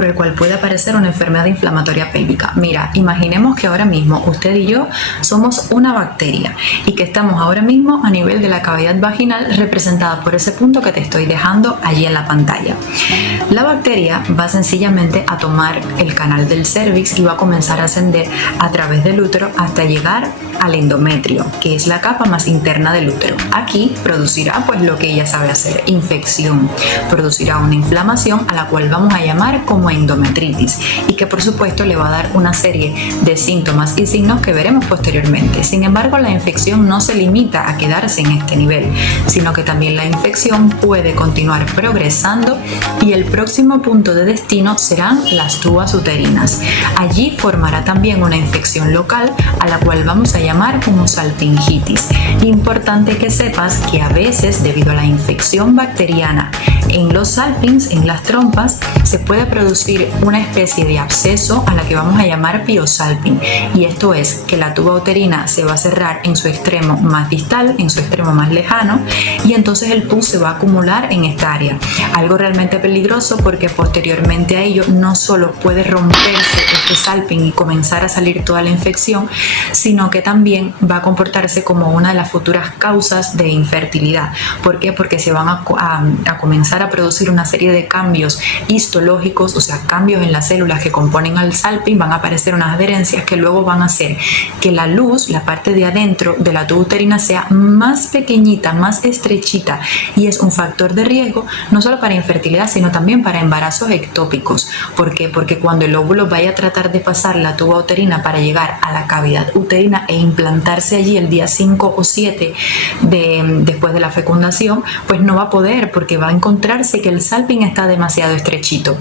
por el cual puede aparecer una enfermedad inflamatoria pélvica. Mira, imaginemos que ahora mismo usted y yo somos una bacteria y que estamos ahora mismo a nivel de la cavidad vaginal representada por ese punto que te estoy dejando allí en la pantalla. La bacteria va sencillamente a tomar el canal del cervix y va a comenzar a ascender a través del útero hasta llegar al endometrio, que es la capa más interna del útero. Aquí producirá pues lo que ella sabe hacer, infección, producirá una inflamación a la cual vamos a llamar como endometritis y que por supuesto le va a dar una serie de síntomas y signos que veremos posteriormente. Sin embargo, la infección no se limita a quedarse en este nivel, sino que también la infección puede continuar progresando y el próximo punto de destino serán las tubas uterinas. Allí formará también una infección local a la cual vamos a llamar como salpingitis. Importante que sepas que a veces, debido a la infección bacteriana en los salpings, en las trompas, se puede producir una especie de absceso a la que vamos a llamar piosalping, y esto es que la tuba uterina se va a cerrar en su extremo más distal, en su extremo más lejano, y entonces el pus se va a acumular en esta área. Algo realmente peligroso porque posteriormente a ello no solo puede romperse este salping y comenzar a salir toda la infección, sino que también va a comportarse como una de las futuras causas de infertilidad. ¿Por qué? Porque se van a comenzar a producir una serie de cambios histológicos, o sea, cambios en las células que componen al salping, van a aparecer unas adherencias que luego van a hacer que la luz, la parte de adentro de la tuba uterina, sea más pequeñita, más estrechita, y es un factor de riesgo no solo para infertilidad, sino también para embarazos ectópicos. ¿Por qué? Porque cuando el óvulo vaya a tratar de pasar la tuba uterina para llegar a la cavidad uterina e implantarse allí el día 5 o 7 después de la fecundación, pues no va a poder porque va a encontrarse que el salping está demasiado estrechito.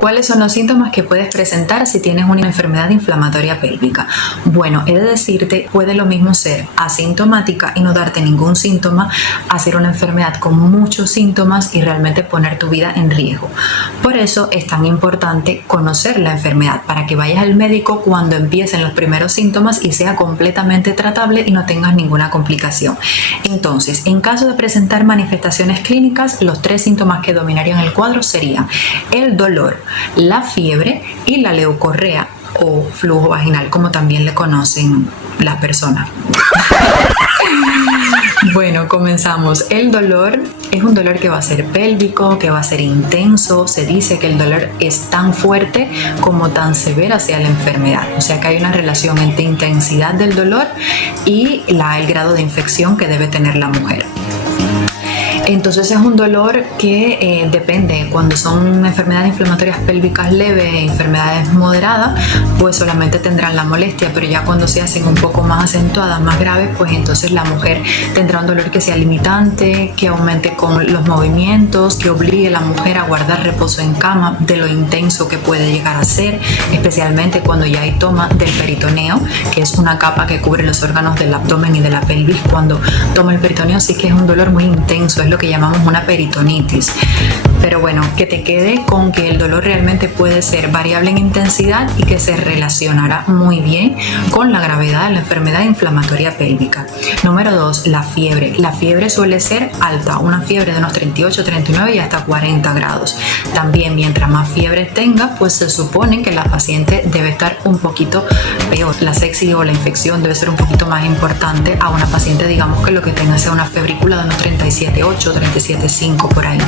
¿Cuáles son los síntomas que puedes presentar si tienes una enfermedad inflamatoria pélvica? Bueno, he de decirte, puede lo mismo ser asintomática y no darte ningún síntoma, a ser una enfermedad con muchos síntomas y realmente poner tu vida en riesgo. Por eso es tan importante conocer la enfermedad, para que vayas al médico cuando empiecen los primeros síntomas y sea completamente tratable y no tengas ninguna complicación. Entonces, en caso de presentar manifestaciones clínicas, los 3 síntomas que dominarían el cuadro serían el dolor, la fiebre y la leucorrea o flujo vaginal, como también le conocen las personas. Bueno, comenzamos. El dolor es un dolor que va a ser pélvico, que va a ser intenso. Se dice que el dolor es tan fuerte como tan severa sea la enfermedad. O sea que hay una relación entre intensidad del dolor y el grado de infección que debe tener la mujer. Entonces es un dolor que depende. Cuando son enfermedades inflamatorias pélvicas leves, enfermedades moderadas, pues solamente tendrán la molestia, pero ya cuando se hacen un poco más acentuadas, más graves, pues entonces la mujer tendrá un dolor que sea limitante, que aumente con los movimientos, que obligue a la mujer a guardar reposo en cama de lo intenso que puede llegar a ser, especialmente cuando ya hay toma del peritoneo, que es una capa que cubre los órganos del abdomen y de la pelvis. Cuando toma el peritoneo sí que es un dolor muy intenso, es lo que llamamos una peritonitis. Pero bueno, que te quede con que el dolor realmente puede ser variable en intensidad y que se relacionará muy bien con la gravedad de la enfermedad inflamatoria pélvica. Número 2, la fiebre. La fiebre suele ser alta, una fiebre de unos 38, 39 y hasta 40 grados. También, mientras más fiebre tenga, pues se supone que la paciente debe estar un poquito peor. La sepsis o la infección debe ser un poquito más importante a una paciente, digamos, que lo que tenga sea una febrícula de unos 37,8, 37,5 por ahí.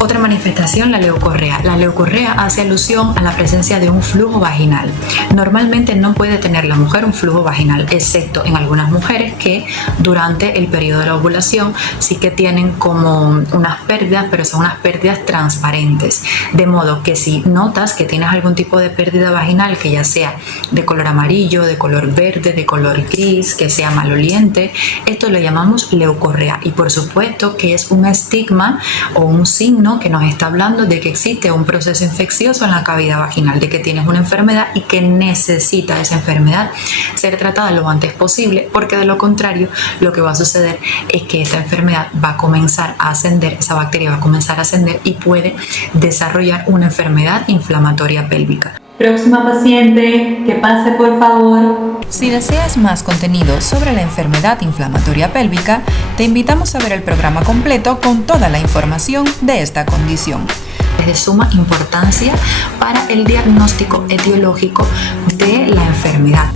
Otra manifestación, la leucorrea. La leucorrea hace alusión a la presencia de un flujo vaginal. Normalmente no puede tener la mujer un flujo vaginal, excepto en algunas mujeres que durante el periodo de la ovulación sí que tienen como unas pérdidas, pero son unas pérdidas transparentes. De modo que si notas que tienes algún tipo de pérdida vaginal, que ya sea de color amarillo, de color verde, de color gris, que sea maloliente, esto lo llamamos leucorrea. Y por supuesto que es un estigma o un signo que nos está hablando de que existe un proceso infeccioso en la cavidad vaginal, de que tienes una enfermedad y que necesita esa enfermedad ser tratada lo antes posible, porque de lo contrario lo que va a suceder es que esta enfermedad va a comenzar a ascender, esa bacteria va a comenzar a ascender y puede desarrollar una enfermedad inflamatoria pélvica. Próxima paciente, que pase por favor. Si deseas más contenido sobre la enfermedad inflamatoria pélvica, te invitamos a ver el programa completo con toda la información de esta condición. Es de suma importancia para el diagnóstico etiológico de la enfermedad.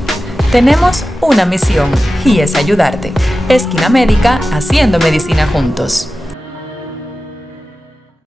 Tenemos una misión y es ayudarte. Esquina Médica, haciendo medicina juntos.